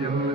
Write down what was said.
you.